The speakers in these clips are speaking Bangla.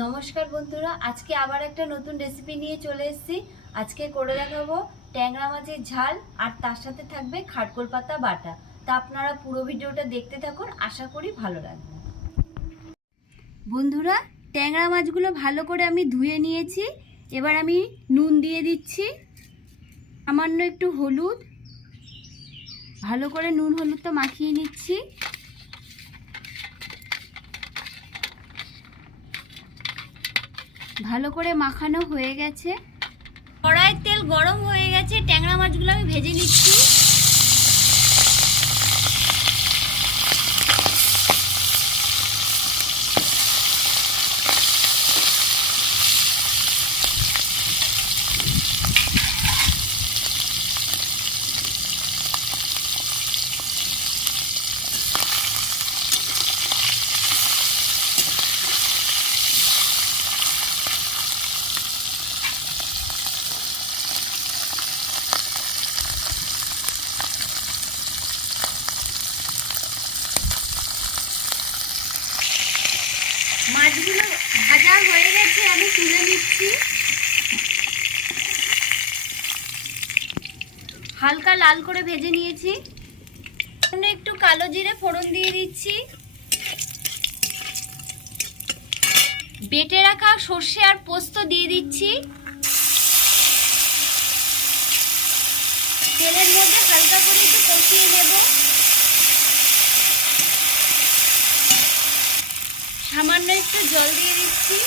নমস্কার বন্ধুরা, আজকে আবার একটা নতুন রেসিপি নিয়ে চলে এসেছি। আজকে করে দেখাবো ট্যাংরা মাছের ঝাল, আর তার সাথে থাকবে খাটকোল পাতা বাটা। তা আপনারা পুরো ভিডিওটা দেখতে থাকুন, আশা করি ভালো লাগবে। বন্ধুরা, ট্যাংরা মাছগুলো ভালো করে আমি ধুয়ে নিয়েছি। এবার আমি নুন দিয়ে দিচ্ছি, সামান্য একটু হলুদ। ভালো করে নুন হলুদটা মাখিয়ে নিচ্ছি। ভালো করে মাখানো হয়ে গেছে। কড়াইয়ের তেল গরম হয়ে গেছে, ট্যাংরা মাছগুলো আমি ভেজে নিচ্ছি মাছগুলো ভাজা গেছে আমি তুলে নিচ্ছি। হালকা লাল করে ভেজে নিয়েছি। একটু কালো জিরে ফোড়ন দিয়ে দিচ্ছি। বেটে রাখা সর্ষে আর পোস্ত দিয়ে দিচ্ছি। তেলের মধ্যে হালকা করে একটু কষিয়ে নেব। সামান্য একটু জল দিয়ে দিচ্ছি।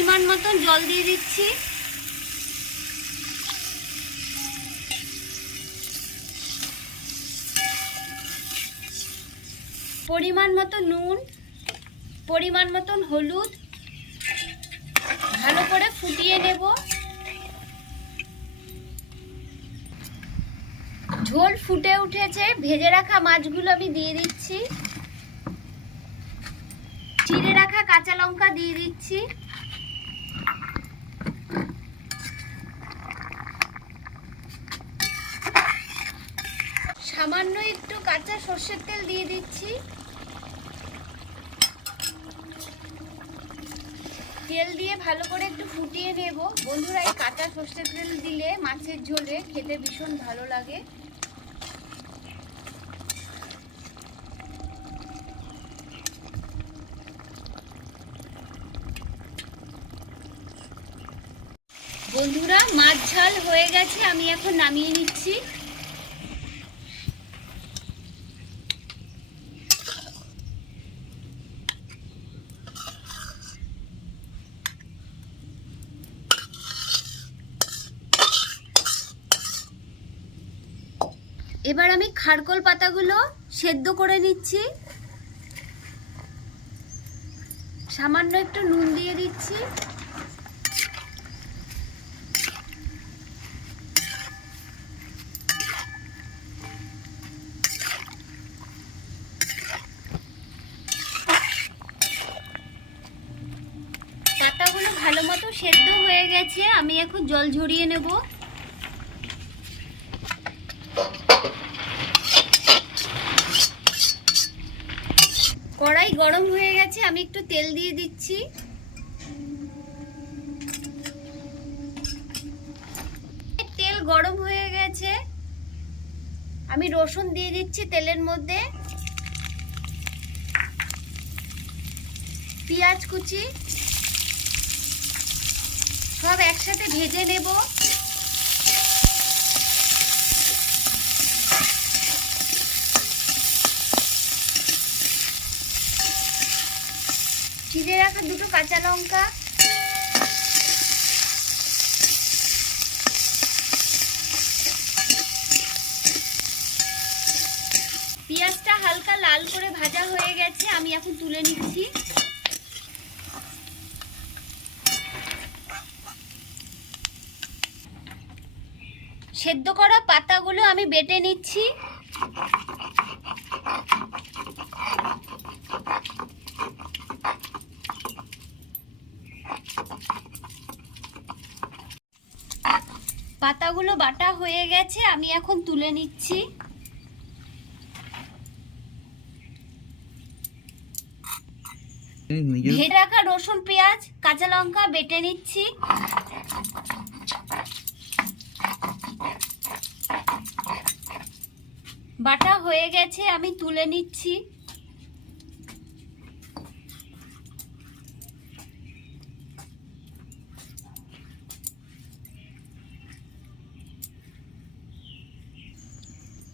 পরিমাণ মতন জল দিয়ে দিচ্ছি। পরিমাণ মতো নুন, পরিমাণ মতন হলুদ, ভালো করে ফুটিয়ে নেব। ঝোল ফুটে উঠেছে, ভেজে রাখা মাছগুলো আমি দিয়ে দিচ্ছি। চিড়ে রাখা কাঁচা লঙ্কা দিয়ে দিচ্ছি সামান্য একটু কাঁচা সর্ষের তেল দিয়ে দিচ্ছি। তেল দিয়ে ভালো করে একটু ফুটিয়ে নেব। বন্ধুরা, এই কাঁচা সর্ষের তেল দিলে মাছের ঝোলে খেতে ভীষণ ভালো লাগে। বন্ধুরা, মাছ ঝাল হয়ে গেছে, আমি এখন নামিয়ে নিচ্ছি। এবার আমি খারকোল পাতাগুলো সেদ্ধ করে নিচ্ছি। সামান্য একটু নুন দিয়ে দিচ্ছি। পাতাগুলো ভালো মতো সেদ্ধ হয়ে গেছে। আমি এখন জল ঝরিয়ে নেব। কড়াই গরম হয়ে গেছে, আমি একটু তেল দিয়ে দিচ্ছি। তেল গরম হয়ে গেছে, আমি রসুন দিয়ে দিচ্ছি তেলের মধ্যে। পেঁয়াজ কুচি, সব একসাথে ভেজে নেব। চিড়ে রাখা দুটো কাঁচা লঙ্কা। পেঁয়াজটা হালকা লাল করে ভাজা হয়ে গেছে, আমি এখন তুলে নিচ্ছি। সেদ্ধ করা পাতাগুলো আমি বেটে নিচ্ছি। পাতাগুলো বাটা হয়ে গেছে আমি এখন তুলে নিচ্ছি। ভেজে রাখা রসুন পেঁয়াজ কাঁচা লঙ্কা বেটে নিচ্ছি। বাটা হয়ে গেছে আমি তুলে নিচ্ছি।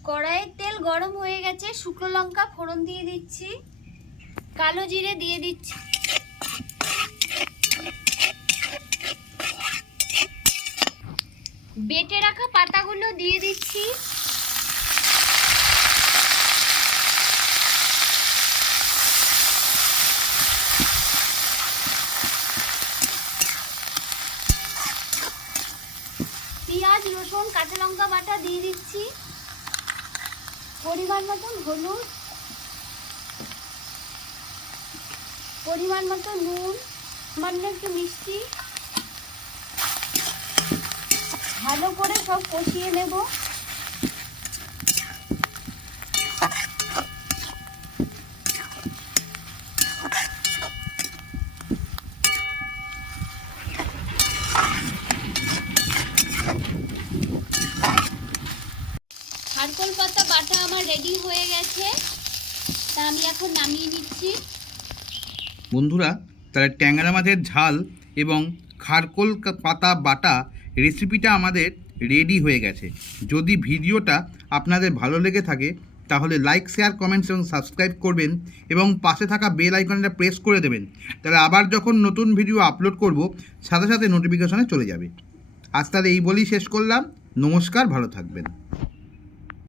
কড়াইয়ের তেল গরম হয়ে গেছে, শুকনো লঙ্কা ফোড়ন দিয়ে দিচ্ছি, কালো জিরে দিয়ে দিচ্ছি। বেটে রাখা পাতাগুলো দিয়ে দিচ্ছি। পেঁয়াজ, রসুন, কাঁচা লঙ্কা বাটা দিয়ে দিচ্ছি। পরিমাণ মতন হলুদ পরিমাণ মতো নুন সামান্য একটু মিষ্টি। ভালো করে সব কষিয়ে নেব খারকোল পাতা বাটা আমার রেডি হয়ে গেছে। তা আমি এখন নামিয়ে নিচ্ছি। বন্ধুরা, তাহলে ট্যাংরা মাছের ঝাল এবং খারকোল পাতা বাটা রেসিপিটা আমাদের রেডি হয়ে গেছে। যদি ভিডিওটা আপনাদের ভালো লেগে থাকে, তাহলে লাইক শেয়ার কমেন্টস এবং সাবস্ক্রাইব করবেন এবং পাশে থাকা বেল আইকনটা প্রেস করে দেবেন। তাহলে আবার যখন নতুন ভিডিও আপলোড করব, সাথে সাথে নোটিফিকেশনে চলে যাবে। আজ তাহলে এই বলেই শেষ করলাম। নমস্কার, ভালো থাকবেন।